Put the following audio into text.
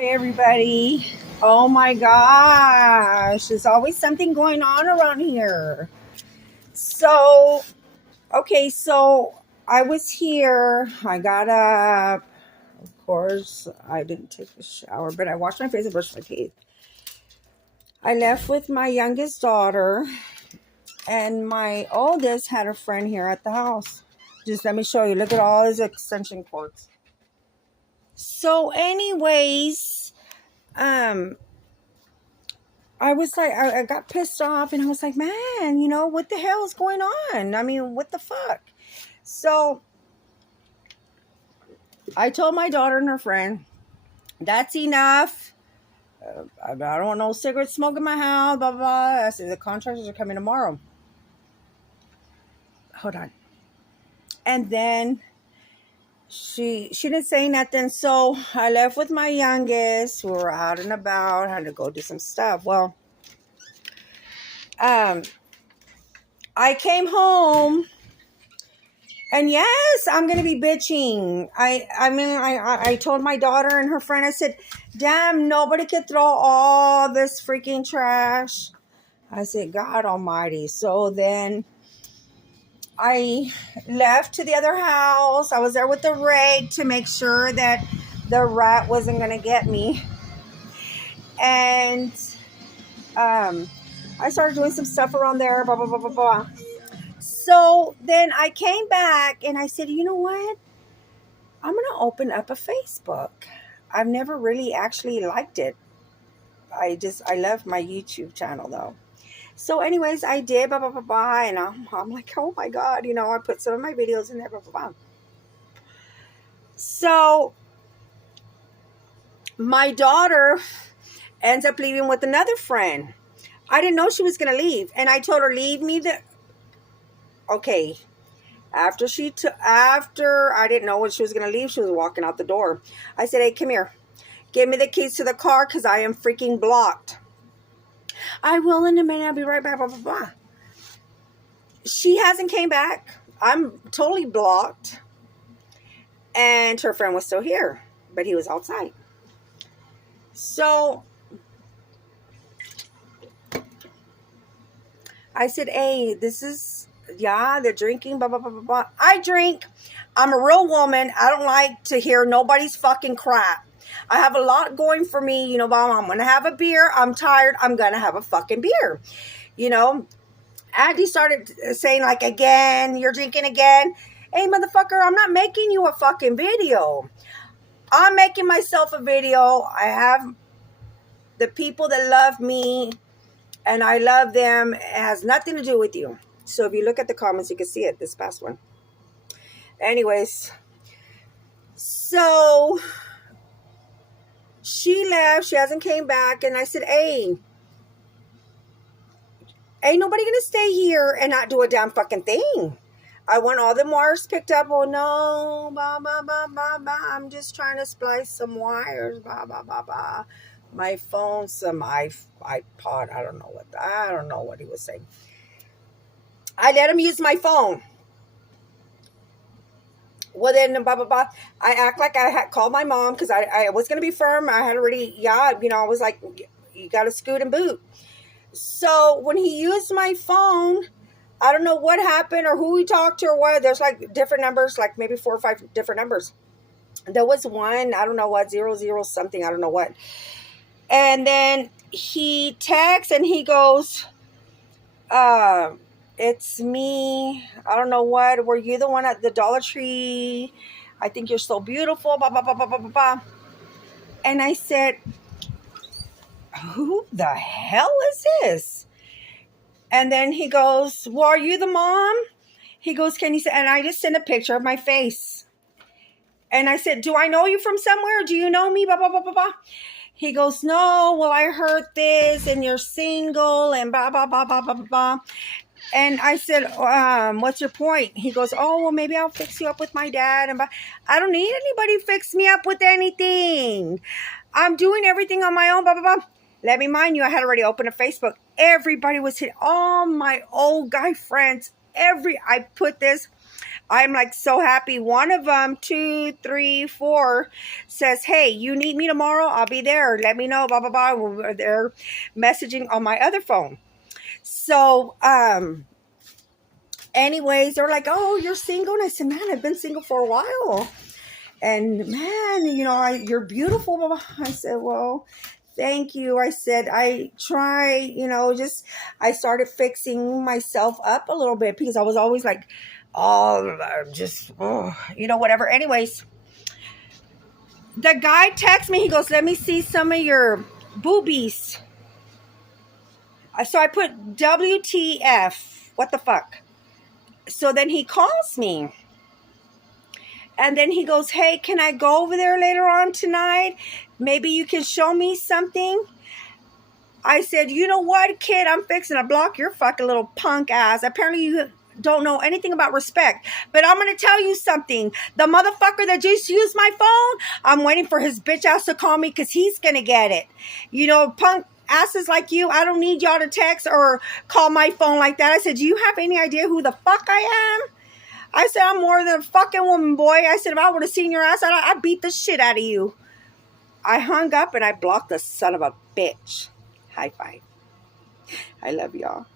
Hey everybody. Oh my gosh. There's always something going on around here. So, so I was here. I got up. Of course, I didn't take a shower, but I washed my face and brushed my teeth. I left with my youngest daughter, and my oldest had a friend here at the house. Just let me show you. Look at all his extension cords. So, anyways, um, I was like, I got pissed off and I was like, man, what the hell is going on? I mean, what the fuck? So I told my daughter and her friend, that's enough. I don't want no cigarette smoke in my house, blah, blah, blah. I said, the contractors are coming tomorrow. Hold on. And then she didn't say nothing. So I left with my youngest. We were out and about, had to go do some stuff. Well, I came home. And yes, I'm going to be bitching. I told my daughter and her friend, I said, damn, nobody could throw all this freaking trash. I said, God almighty. So then I left to the other house. I was there with the rake to make sure that the rat wasn't going to get me. And I started doing some stuff around there, blah, blah, blah, blah, blah. So then I came back and I said, you know what? I'm going to open up a Facebook. I've never really actually liked it. I love my YouTube channel though. So anyways, I did, blah, blah, blah, blah. And I'm like, oh my God, I put some of my videos in there, blah, blah, blah. So my daughter ends up leaving with another friend. I didn't know she was going to leave. And I told her, leave me okay. After I didn't know when she was going to leave, she was walking out the door. I said, hey, come here. Give me the keys to the car because I am freaking blocked. I will in a minute. I'll be right back, blah, blah, blah. She hasn't came back. I'm totally blocked. And her friend was still here, but he was outside. So I said, hey, they're drinking, blah, blah, blah, blah, blah. I drink. I'm a real woman. I don't like to hear nobody's fucking crap. I have a lot going for me. I'm going to have a beer. I'm tired. I'm going to have a fucking beer. Andy started saying like, again, you're drinking again. Hey, motherfucker, I'm not making you a fucking video. I'm making myself a video. I have the people that love me and I love them. It has nothing to do with you. So if you look at the comments, you can see it, this past one. Anyways, so she left. She hasn't came back. And I said, hey, ain't nobody going to stay here and not do a damn fucking thing. I want all the wires picked up. Oh, no, blah, blah, blah, blah, blah. I'm just trying to splice some wires, blah, blah, blah, blah. My phone, some iPod. I don't know what he was saying. I let him use my phone. Well, then, blah, blah, blah. I act like I had called my mom because I was going to be firm. I had already, I was like, you got to scoot and boot. So when he used my phone, I don't know what happened or who he talked to or what. There's like different numbers, like maybe 4 or 5 different numbers. There was one, I don't know what, 00 something, I don't know what. And then he texts and he goes, it's me. I don't know what. Were you the one at the Dollar Tree? I think you're so beautiful, blah, blah, blah, blah, blah, blah, blah. And I said, who the hell is this? And then he goes, well, are you the mom? He goes, can you say? And I just sent a picture of my face. And I said, do I know you from somewhere? Do you know me? Blah, blah, blah, blah, blah. He goes, no, well, I heard this and you're single and blah, blah, blah, blah, blah, blah, blah. And I said, what's your point? He goes, oh, well, maybe I'll fix you up with my dad. And I don't need anybody to fix me up with anything. I'm doing everything on my own, blah, blah, blah. Let me mind you, I had already opened a Facebook. Everybody was hitting, all my old guy friends. I put this. I'm like so happy. One of them, 2, 3, 4, says, hey, you need me tomorrow? I'll be there. Let me know, blah, blah, blah. They're messaging on my other phone. So, anyways, they're like, oh, you're single? And I said, man, I've been single for a while. And man, you're beautiful. Blah, blah. I said, well, thank you. I said, I try, I started fixing myself up a little bit because I was always like, whatever. Anyways, the guy texts me. He goes, let me see some of your boobies. So I put WTF. What the fuck? So then he calls me. And then he goes, hey, can I go over there later on tonight? Maybe you can show me something. I said, you know what, kid? I'm fixing to block your fucking little punk ass. Apparently you don't know anything about respect. But I'm going to tell you something. The motherfucker that just used my phone, I'm waiting for his bitch ass to call me because he's going to get it. Punk asses like you, I don't need y'all to text or call my phone like that. I said, do you have any idea who the fuck I am? I said, I'm more than a fucking woman, boy. I said, if I would have seen your ass, I'd beat the shit out of you. I hung up and I blocked the son of a bitch. High five. I love y'all.